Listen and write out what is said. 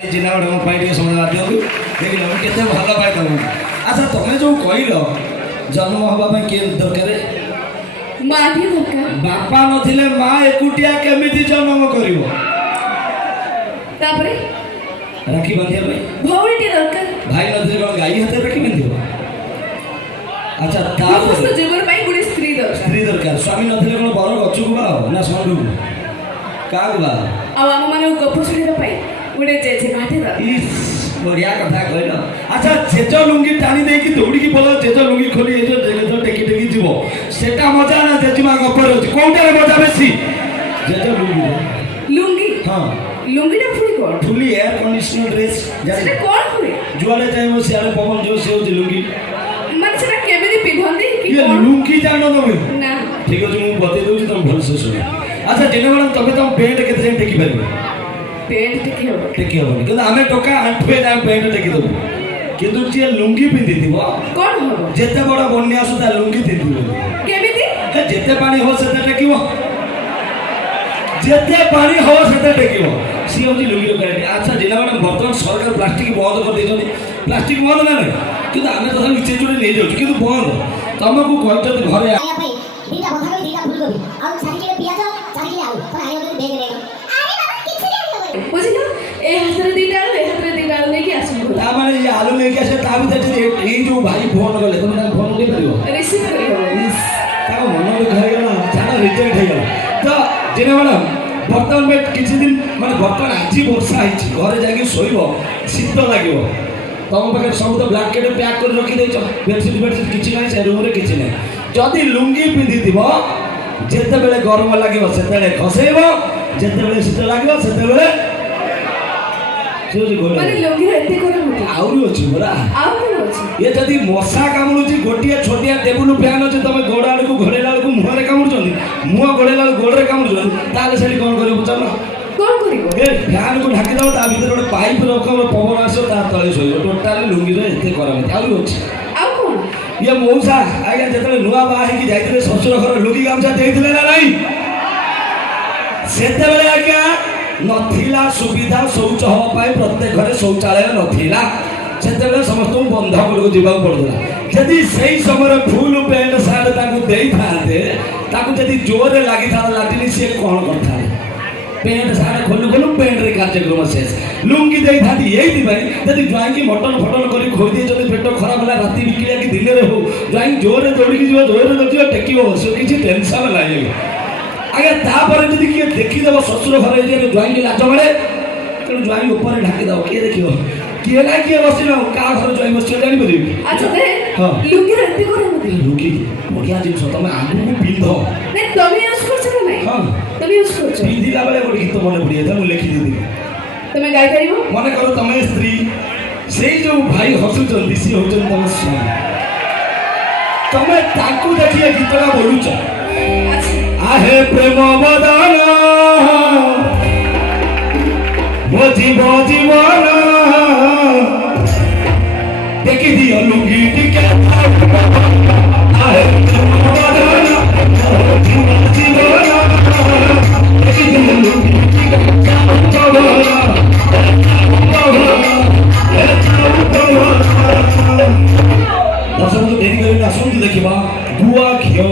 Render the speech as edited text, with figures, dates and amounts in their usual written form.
जिना गोटे मोबाइल टे समझ दिखाँ देखिए मुझे केते भल पाए तुमको। अच्छा तुम जो कहल जन्म हाँपा किए दरकार बापा नथिले माँ एकुटिया केमिति जन्म कर राखी बांधिया भौणी दरकार भाई नथिले कौन गाई हाथ राखी बांध। अच्छा समस्त जीवन पाई गुडी स्त्री दरकार स्वामी नथिले कौन बर गछ को बाओ ना षंढ को का बा आ आम माने गप सुनिबा पाई गुडे जेजे काटे दरकार। इस बढ़िया कथा कहल। अच्छा जेज लुंगी टाणी दे कि दौड़ी की बोलो जेज लुंगी खोली जेज टेकी टेकी जीव सेटा मजा ना जेजमा गपर अछि कोउटारे मजा बेसी जेज लुंगी लुंगी हां लुंगी ना फुली कोन फुली एयर कंडीशनर ड्रेस सेटा कोन फुली जुआले चाहे सियारे पवन जो से होती लुंगी मन सेटा केमिति पिंधंदी कि ये लुंगी जानो तमे ना ठीक अछि मु बते दउछि तुम भल से सुन। अच्छा जेने मैडम तमे तुम पेंट केते जन टेकी परबे पेंट टेकी हो किंतु आमे टोका आठवे ना पेंट टेकी दबु किंतु जे लुंगी पिंधि दिबो कोन हो जेते बड़ा बन्या सुदा लुंगी पिंधिबो केमिति जेते पानी हो सेते टेकीबो जेते पानी हो सेते टेकीबो सी होती लुंगी करे। अच्छा जेना मैडम बर्तमान सरकार प्लास्टिक बंद कर देछन प्लास्टिक बंद ना किंतु आमे तो नीचे जोड़े नहीं जाउ किंतु बंद तुमको कहत घरे आया भाई दीटा बंधा कर दीटा फुल कोबी और सारी किलो पियाज सारी किलो आलू पर आयो बेग रे अरे बाबा किछ नहीं हो बुझिलो ए हाथरे दीटा आलू ए हाथरे दीटा आलू लेके आसु ता माने ये आलू लेके आसे ता भीतर ए जो भाई फोन करले तुम फोन के करियो रिसीव करियो ता मन में घर गला जाना रिजेक्ट हो गला। तो जेना मैडम बर्तमान में किछि दिन माने बर्तमान आजी वर्षा आइछि घरे जाके सोइबो शीत लागिवो तुम पाखे सब तो ब्लैंकेट पैक कर रखी देछ बेडशीट किछि नै से रूम रे किछि नै जदि लुंगी पिंधि दिबो जेते बेले गरम लागिवो सेते बेले खसेइबो जेते बेले शीत लागिवो सेते बेले सोजी गोले माने लुंगी एते कोन होती आउरी अछि बरा आउरी अछि ये जदि मशा कामुची गोटिया छोटिया टेबुल फैन अच्छे तुम गोड़ आड़ को घोड़ेला को मुहरे कामुचंदी मुह घोड़ेला गोड़े कामुचंदी ताले सेठी कोन करिवो चल कोन करिवो ए फैन को ढाकी दो ता भीतर गोटे पाइप रखम पवन आसो ता तळे सोइबो टोटली लुंगी रे एते करम आउरी अछि आउ कोन ये मौसा आगे जतले नुआ बा है कि जाइतले ससुर घर लुंगी गामछा देइतले ना नाही सेते बेले आज्ञा नथिला सुविधा शौच हवा पाए प्रत्येक घरे शौचालय नथिला सेते बेले समस्त बंधक को जीवा पड़ला यदि सही समय फुल पैंट सार्ट ताकू देई थाते ताकू यदि जोर लागि था लाटिनी से कोन करथा पैंट सार्ट खोलु खोलु पैंट रे कार्यक्रम शेष लुंगी देई थाती एई दि भाई यदि ज्वाइन की मटन फटन करी खोई दे जदि पेट खराब होला राती बिकिला कि दिन रे हो ज्वाइन जोर रे दौड़ी की जीवा जोर रे दौड़ी टेकिबो से किछि टेंशन नाही आगे तापर यदि किए देखि देबो ससुर घर जे ज्वाइन की लाज बळे तेणु ज्वाइन ऊपर ढाकी दो किए देखियो किए ना किए बसिनो का घर ज्वाइन बसियो जानि बदि अच्छा दे हां लुंगी एते कोन होती लुंगी बढ़िया जिंस तमे आगु को पिंधो नै तमे यूज करछ ना नै हां तमे यूज करछ पिंधिला बेले गोटे गीत मने पड़िया था मु लिखि देबी तमे गाय करिवो मने करो तमे स्त्री सेई जो भाई हसुचन दिसी होचन तमे स्वामी तमे ताकू देखिए गीतरा बोलुछ आहे प्रेम बदन मो जीवन देखि दियो लुंगी टिके आहे प्रेम बदन मो जीवन देखि दियो लुंगी टिके दर्शक देरी करें आसନ୍ତୁ ଦେଖିବା ଗୁଆ ଘିଅ